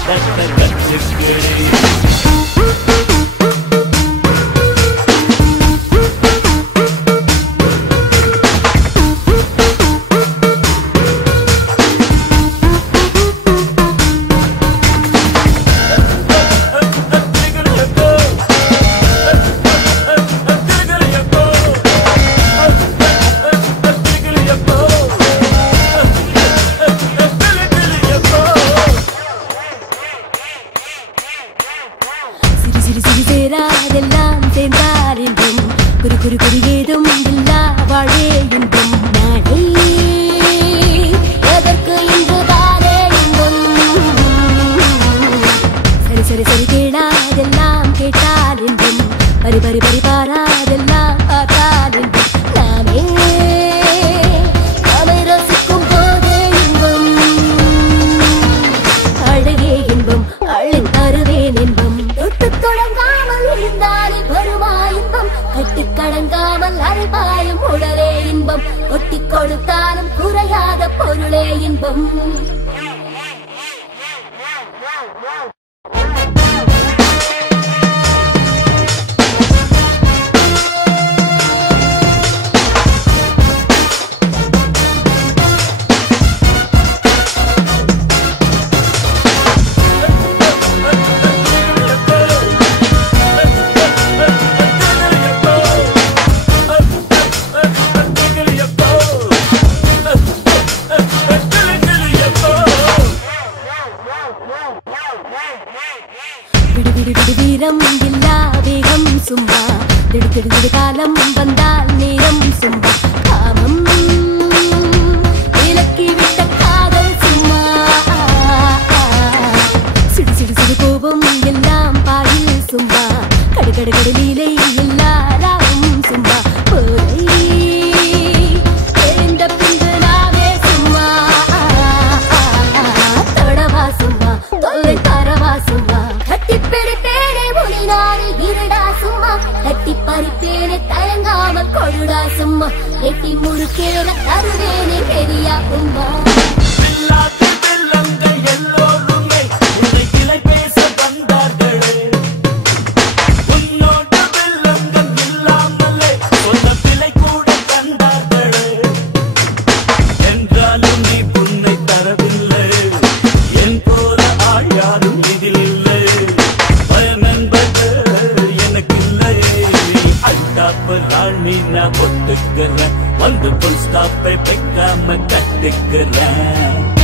தட்ட கற்றுக்கிறே சேராதெல்லாம் சேர்ந்தால் இன்பம் குறி குறி குறி ஏதும் இல்லா வாழே இன்பம் நானே எதற்கு இன்றுதானே இன்பம் சரி சரி சரி கேளாதெல்லாம் கேட்டால் இன்பம் பரி பரி பரி பாராதெல்லாம் பார்த்தால் இன்பம் நாமே நாமை ரசிக்கும் போதே இன்பம் அழகே இன்பம் அழின் தருவேன் இன்பம் தொடங்காமல் இருந்தாலே வருமா இன்பம் கட்டி கடங்காமல் அரைபாயும் உடலே இன்பம் ஒட்டி கொடுத்தாலும் குறையாத பொருளே இன்பம் வீரம் இல்லா வேகம் சும்மா திடு காலம் வந்தால் நேரம் சும்மா காமம் விலக்கி விட்ட காதல் சும்மா சிடு சிடு சிடு கோபம் எல்லாம் பாயில் சும்மா கடு கடு கடு லீலை எல்லாரும் சும்மா போதை தெரிந்த பின்பு நாவே சும்மா தொடவா சும்மா தொல்லை தரவா சும்மா கட்டிப்பிடிப்பேனே முனினாரி இருடா சும்மா கட்டி பறிப்பேனே தயங்காமல் கொடுடா சும்மா எட்டி முறுக்கேன தருவேனே பெரியா உம்மா ஒத்துக்கிறேன் வந்து புல் ஸ்டாப்பை வைக்காம கட்டுக்கிறேன்